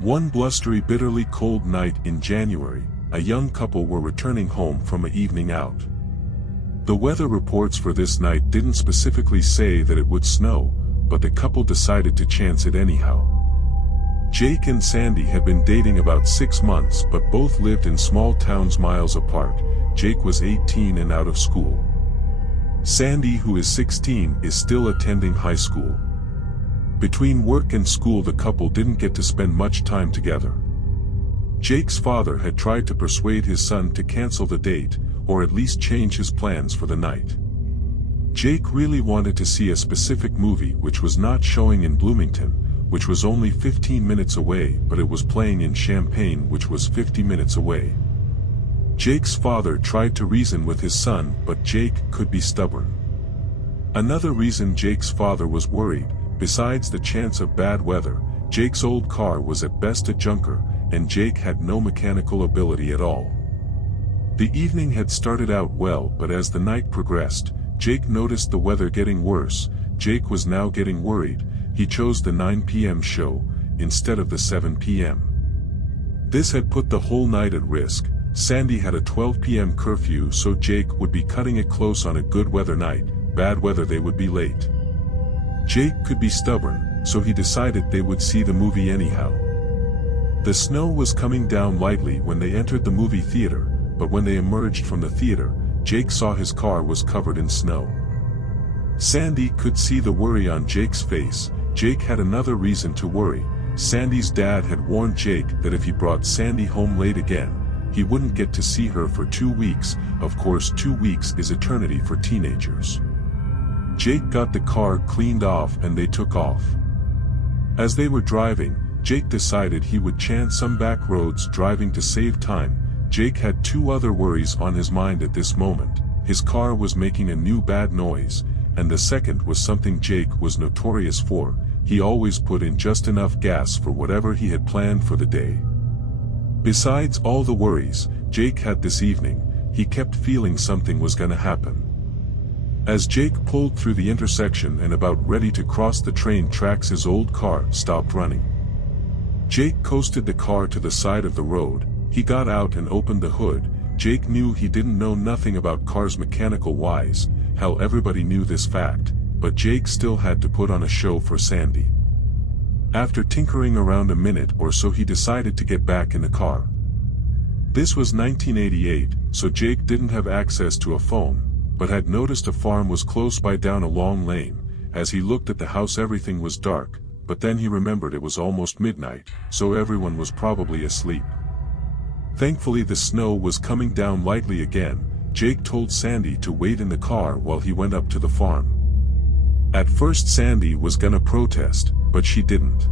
One blustery, bitterly cold night in January, a young couple were returning home from an evening out. The weather reports for this night didn't specifically say that it would snow, but the couple decided to chance it anyhow. Jake and Sandy had been dating about 6 months, but both lived in small towns miles apart. Jake was 18 and out of school. Sandy, who is 16, is still attending high school. Between work and school, the couple didn't get to spend much time together. Jake's father had tried to persuade his son to cancel the date, or at least change his plans for the night. Jake really wanted to see a specific movie which was not showing in Bloomington, which was only 15 minutes away, but it was playing in Champaign, which was 50 minutes away. Jake's father tried to reason with his son, but Jake could be stubborn. Another reason Jake's father was worried, besides the chance of bad weather, Jake's old car was at best a junker, and Jake had no mechanical ability at all. The evening had started out well, but as the night progressed, Jake noticed the weather getting worse. Jake was now getting worried. He chose the 9 p.m. show, instead of the 7 p.m. This had put the whole night at risk. Sandy had a 12 p.m. curfew, so Jake would be cutting it close on a good weather night. Bad weather, they would be late. Jake could be stubborn, so he decided they would see the movie anyhow. The snow was coming down lightly when they entered the movie theater, but when they emerged from the theater, Jake saw his car was covered in snow. Sandy could see the worry on Jake's face. Jake had another reason to worry. Sandy's dad had warned Jake that if he brought Sandy home late again, he wouldn't get to see her for 2 weeks. Of course, 2 weeks is eternity for teenagers. Jake got the car cleaned off and they took off. As they were driving, Jake decided he would chance some back roads driving to save time. Jake had 2 other worries on his mind at this moment. His car was making a new bad noise, and the second was something Jake was notorious for. He always put in just enough gas for whatever he had planned for the day. Besides all the worries Jake had this evening, he kept feeling something was gonna happen. As Jake pulled through the intersection and about ready to cross the train tracks, his old car stopped running. Jake coasted the car to the side of the road. He got out and opened the hood. Jake knew he didn't know nothing about cars mechanical wise. Hell, everybody knew this fact, but Jake still had to put on a show for Sandy. After tinkering around a minute or so, he decided to get back in the car. This was 1988, so Jake didn't have access to a phone, but had noticed a farm was close by down a long lane. As he looked at the house, everything was dark, but then he remembered it was almost midnight, so everyone was probably asleep. Thankfully, the snow was coming down lightly again. Jake told Sandy to wait in the car while he went up to the farm. At first Sandy was gonna protest, but she didn't.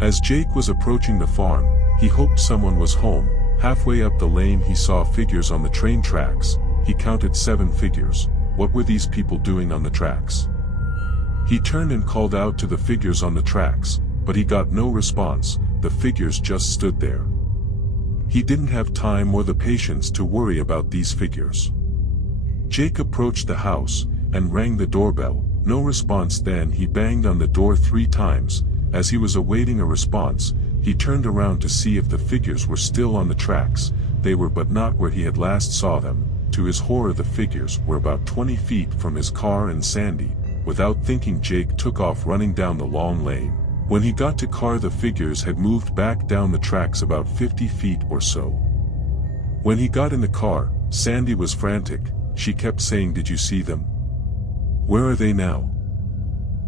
As Jake was approaching the farm, he hoped someone was home. Halfway up the lane he saw figures on the train tracks. He counted 7 figures. What were these people doing on the tracks? He turned and called out to the figures on the tracks, but he got no response. The figures just stood there. He didn't have time or the patience to worry about these figures. Jake approached the house and rang the doorbell. No response. Then he banged on the door 3 times. As he was awaiting a response, he turned around to see if the figures were still on the tracks. They were, but not where he had last saw them. To his horror, the figures were about 20 feet from his car and Sandy. Without thinking, Jake took off running down the long lane. When he got to car, the figures had moved back down the tracks about 50 feet or so. When he got in the car, Sandy was frantic. She kept saying, "Did you see them? Where are they now?"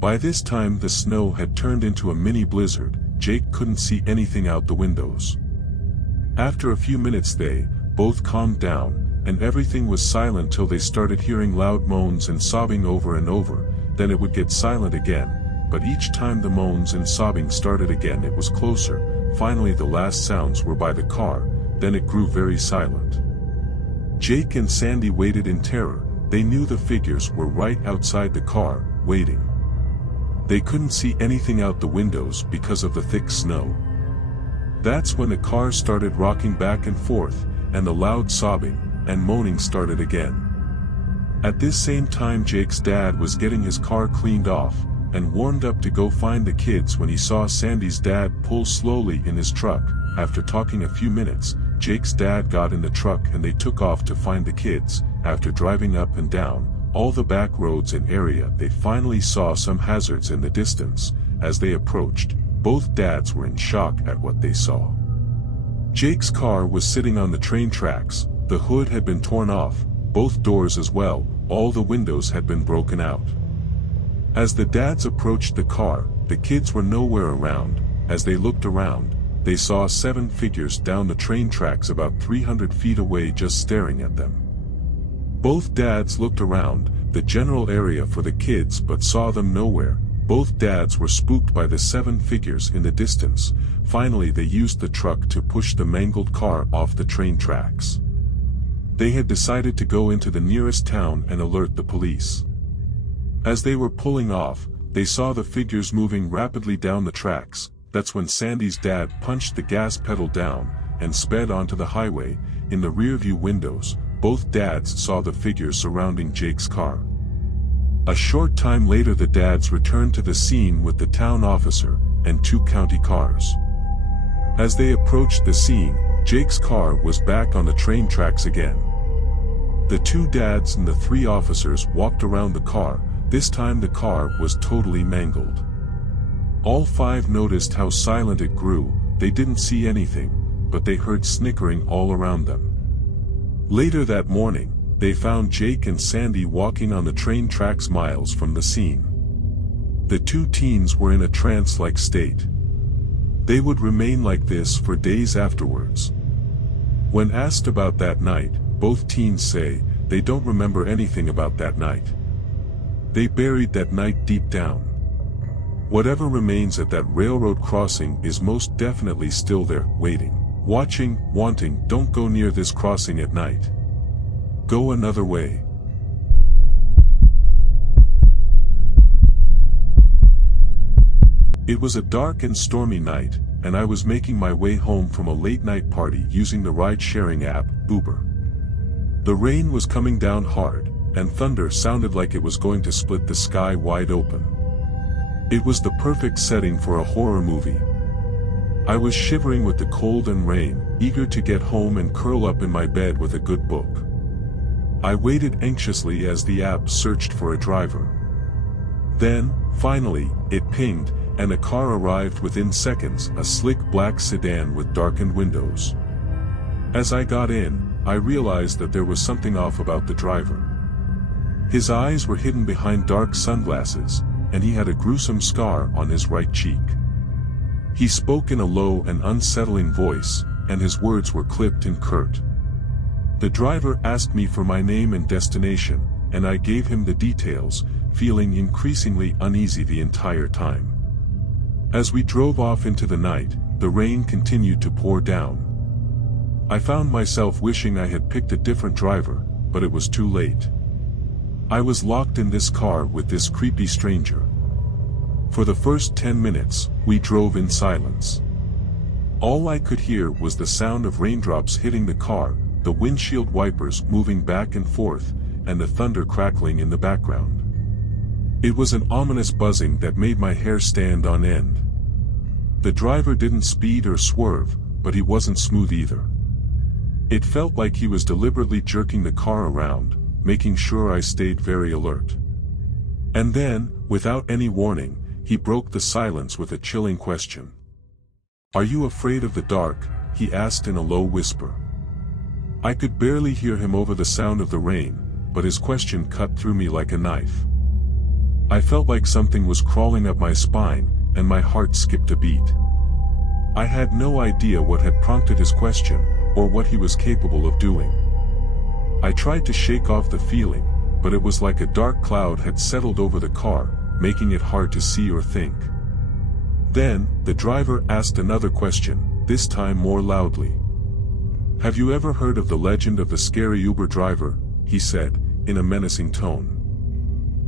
By this time the snow had turned into a mini blizzard. Jake couldn't see anything out the windows. After a few minutes they both calmed down, and everything was silent till they started hearing loud moans and sobbing over and over. Then it would get silent again, but each time the moans and sobbing started again, it was closer. Finally the last sounds were by the car. Then it grew very silent. Jake and Sandy waited in terror. They knew the figures were right outside the car, waiting. They couldn't see anything out the windows because of the thick snow. That's when the car started rocking back and forth, and the loud sobbing and moaning started again. At this same time Jake's dad was getting his car cleaned off, and warmed up to go find the kids when he saw Sandy's dad pull slowly in his truck. After talking a few minutes, Jake's dad got in the truck and they took off to find the kids. After driving up and down all the back roads and area, they finally saw some hazards in the distance. As they approached, both dads were in shock at what they saw. Jake's car was sitting on the train tracks, the hood had been torn off, both doors as well, all the windows had been broken out. As the dads approached the car, the kids were nowhere around. As they looked around, they saw 7 figures down the train tracks about 300 feet away just staring at them. Both dads looked around the general area for the kids but saw them nowhere. Both dads were spooked by the 7 figures in the distance. Finally they used the truck to push the mangled car off the train tracks. They had decided to go into the nearest town and alert the police. As they were pulling off, they saw the figures moving rapidly down the tracks. That's when Sandy's dad punched the gas pedal down and sped onto the highway. In the rearview windows, both dads saw the figures surrounding Jake's car. A short time later the dads returned to the scene with the town officer and 2 county cars. As they approached the scene, Jake's car was back on the train tracks again. The 2 dads and the 3 officers walked around the car. This time the car was totally mangled. All 5 noticed how silent it grew. They didn't see anything, but they heard snickering all around them. Later that morning, they found Jake and Sandy walking on the train tracks miles from the scene. The 2 teens were in a trance-like state. They would remain like this for days afterwards. When asked about that night, both teens say they don't remember anything about that night. They buried that night deep down. Whatever remains at that railroad crossing is most definitely still there, waiting, watching, wanting. Don't go near this crossing at night. Go another way. It was a dark and stormy night, and I was making my way home from a late-night party using the ride-sharing app, Uber. The rain was coming down hard, and thunder sounded like it was going to split the sky wide open. It was the perfect setting for a horror movie. I was shivering with the cold and rain, eager to get home and curl up in my bed with a good book. I waited anxiously as the app searched for a driver. Then, finally, it pinged, and a car arrived within seconds, a slick black sedan with darkened windows. As I got in, I realized that there was something off about the driver. His eyes were hidden behind dark sunglasses, and he had a gruesome scar on his right cheek. He spoke in a low and unsettling voice, and his words were clipped and curt. The driver asked me for my name and destination, and I gave him the details, feeling increasingly uneasy the entire time. As we drove off into the night, the rain continued to pour down. I found myself wishing I had picked a different driver, but it was too late. I was locked in this car with this creepy stranger. For the first 10 minutes, we drove in silence. All I could hear was the sound of raindrops hitting the car, the windshield wipers moving back and forth, and the thunder crackling in the background. It was an ominous buzzing that made my hair stand on end. The driver didn't speed or swerve, but he wasn't smooth either. It felt like he was deliberately jerking the car around, making sure I stayed very alert. And then, without any warning, he broke the silence with a chilling question. "Are you afraid of the dark?" he asked in a low whisper. I could barely hear him over the sound of the rain, but his question cut through me like a knife. I felt like something was crawling up my spine, and my heart skipped a beat. I had no idea what had prompted his question, or what he was capable of doing. I tried to shake off the feeling, but it was like a dark cloud had settled over the car, making it hard to see or think. Then, the driver asked another question, this time more loudly. "Have you ever heard of the legend of the scary Uber driver?" he said, in a menacing tone.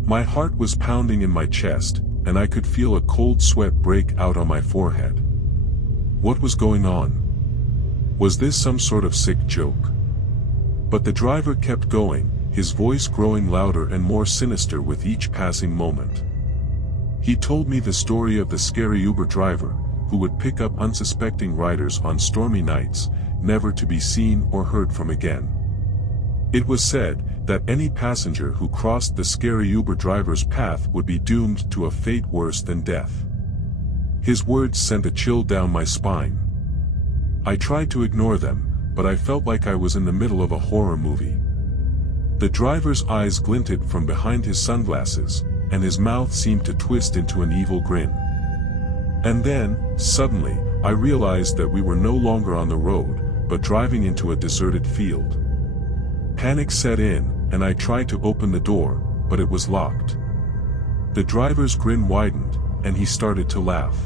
My heart was pounding in my chest, and I could feel a cold sweat break out on my forehead. What was going on? Was this some sort of sick joke? But the driver kept going, his voice growing louder and more sinister with each passing moment. He told me the story of the scary Uber driver, who would pick up unsuspecting riders on stormy nights, never to be seen or heard from again. It was said that any passenger who crossed the scary Uber driver's path would be doomed to a fate worse than death. His words sent a chill down my spine. I tried to ignore them, but I felt like I was in the middle of a horror movie. The driver's eyes glinted from behind his sunglasses, and his mouth seemed to twist into an evil grin. And then, suddenly, I realized that we were no longer on the road, but driving into a deserted field. Panic set in, and I tried to open the door, but it was locked. The driver's grin widened, and he started to laugh.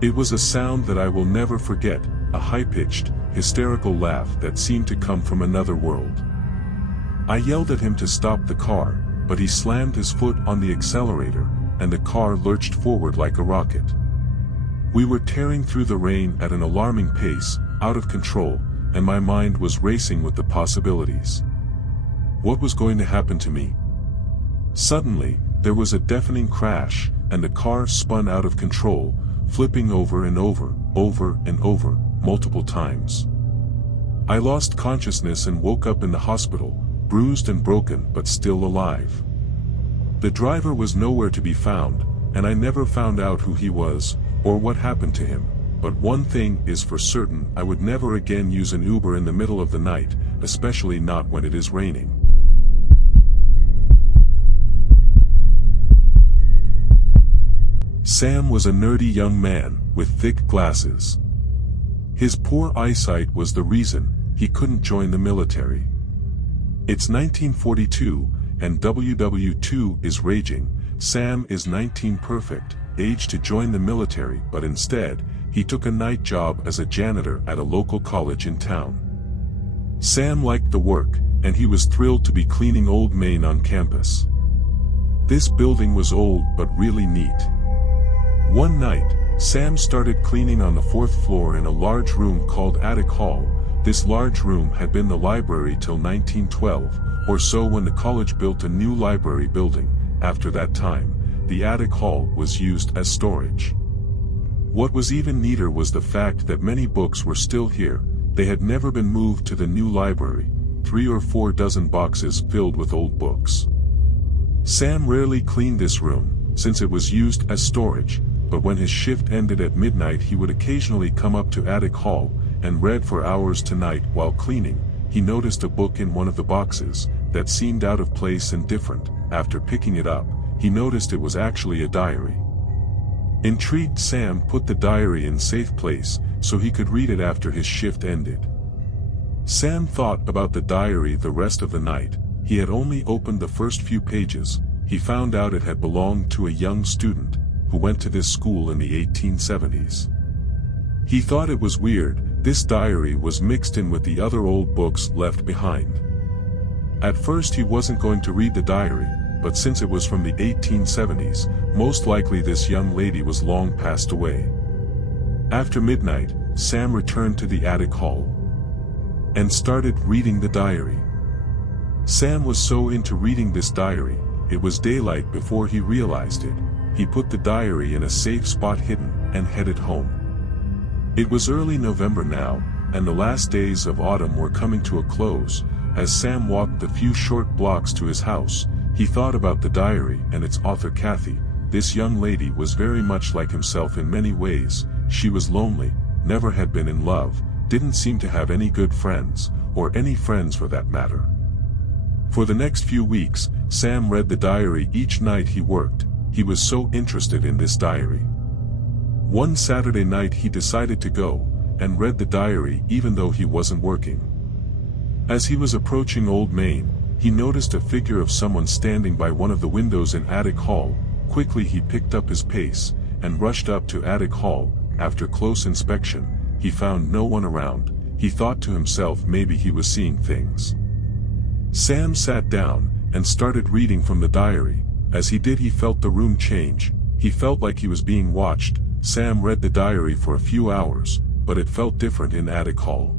It was a sound that I will never forget, a high-pitched, hysterical laugh that seemed to come from another world. I yelled at him to stop the car, but he slammed his foot on the accelerator, and the car lurched forward like a rocket. We were tearing through the rain at an alarming pace, out of control, and my mind was racing with the possibilities. What was going to happen to me? Suddenly, there was a deafening crash, and the car spun out of control, flipping over and over, multiple times. I lost consciousness and woke up in the hospital, bruised and broken but still alive. The driver was nowhere to be found, and I never found out who he was, or what happened to him, but one thing is for certain: I would never again use an Uber in the middle of the night, especially not when it is raining. Sam was a nerdy young man, with thick glasses. His poor eyesight was the reason he couldn't join the military. It's 1942, and WW2 is raging. Sam is 19 perfect, age to join the military, but instead, he took a night job as a janitor at a local college in town. Sam liked the work, and he was thrilled to be cleaning Old Main on campus. This building was old but really neat. One night, Sam started cleaning on the 4th floor in a large room called Attic Hall. This large room had been the library till 1912, or so, when the college built a new library building. After that time, the Attic Hall was used as storage. What was even neater was the fact that many books were still here. They had never been moved to the new library, 3 or 4 dozen boxes filled with old books. Sam rarely cleaned this room, since it was used as storage, but when his shift ended at midnight, he would occasionally come up to Attic Hall and read for hours tonight. While cleaning, he noticed a book in one of the boxes that seemed out of place and different. After picking it up, he noticed it was actually a diary. Intrigued, Sam put the diary in a safe place so he could read it after his shift ended. Sam thought about the diary the rest of the night. He had only opened the first few pages. He found out it had belonged to a young student who went to this school in the 1870s. He thought it was weird. This diary was mixed in with the other old books left behind. At first he wasn't going to read the diary, but since it was from the 1870s, most likely this young lady was long passed away. After midnight, Sam returned to the Attic Hall and started reading the diary. Sam was so into reading this diary, it was daylight before he realized it. He put the diary in a safe spot hidden, and headed home. It was early November now, and the last days of autumn were coming to a close. As Sam walked the few short blocks to his house, he thought about the diary and its author, Kathy. This young lady was very much like himself in many ways. She was lonely, never had been in love, didn't seem to have any good friends, or any friends for that matter. For the next few weeks, Sam read the diary each night he worked. He was so interested in this diary. One Saturday night he decided to go and read the diary even though he wasn't working. As he was approaching Old Main, he noticed a figure of someone standing by one of the windows in Attic Hall. Quickly he picked up his pace and rushed up to Attic Hall. After close inspection, he found no one around. He thought to himself maybe he was seeing things. Sam sat down and started reading from the diary. As he did, he felt the room change. He felt like he was being watched. Sam read the diary for a few hours, but it felt different in Attic Hall.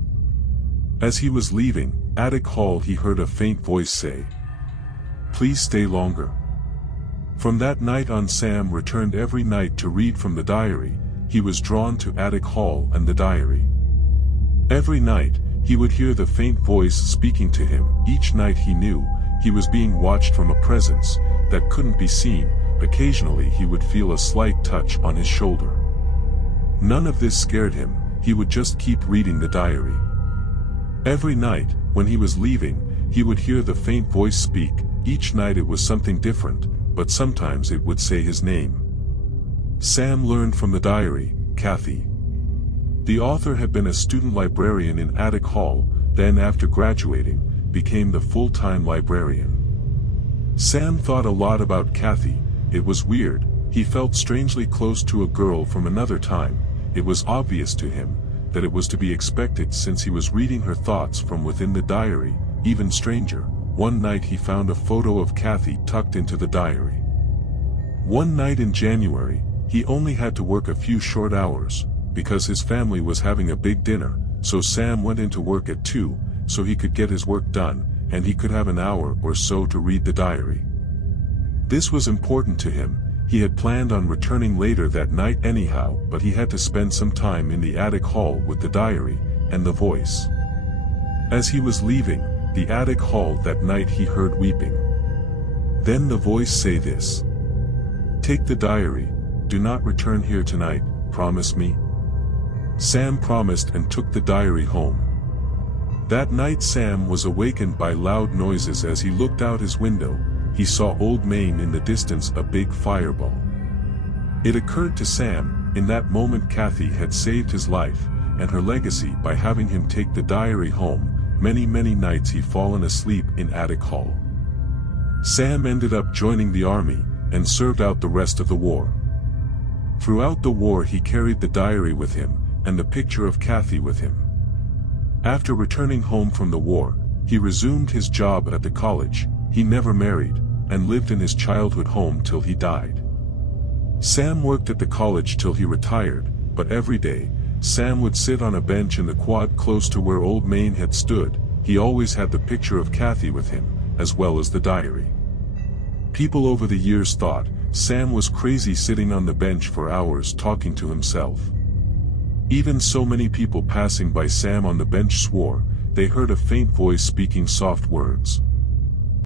As he was leaving Attic Hall, he heard a faint voice say, "Please stay longer." From that night on, Sam returned every night to read from the diary. He was drawn to attic hall and the diary. Every night, he would hear the faint voice speaking to him. Each night he knew he was being watched from a presence that couldn't be seen. Occasionally he would feel a slight touch on his shoulder. None of this scared him. He would just keep reading the diary. Every night, when he was leaving, he would hear the faint voice speak. Each night it was something different, but sometimes it would say his name. Sam learned from the diary, Kathy. The author had been a student librarian in Attic Hall, then after graduating, became the full-time librarian. Sam thought a lot about Kathy. It was weird. He felt strangely close to a girl from another time. It was obvious to him that it was to be expected since he was reading her thoughts from within the diary. Even stranger, one night he found a photo of Kathy tucked into the diary. One night in January, he only had to work a few short hours, because his family was having a big dinner, so Sam went into work at 2, so he could get his work done, and he could have an hour or so to read the diary. This was important to him. He had planned on returning later that night anyhow, but he had to spend some time in the attic hall with the diary and the voice. As he was leaving the attic hall that night, he heard weeping. Then the voice say this: "Take the diary. Do not return here tonight, promise me." Sam promised and took the diary home. That night Sam was awakened by loud noises. As he looked out his window, he saw Old Main in the distance, a big fireball. It occurred to Sam, in that moment Kathy had saved his life, and her legacy by having him take the diary home. Many nights he fallen asleep in Attic Hall. Sam ended up joining the army, and served out the rest of the war. Throughout the war he carried the diary with him, and the picture of Kathy with him. After returning home from the war, he resumed his job at the college. He never married, and lived in his childhood home till he died. Sam worked at the college till he retired, but every day, Sam would sit on a bench in the quad close to where Old Main had stood. He always had the picture of Kathy with him, as well as the diary. People over the years thought Sam was crazy sitting on the bench for hours talking to himself. Even so, many people passing by Sam on the bench swore they heard a faint voice speaking soft words.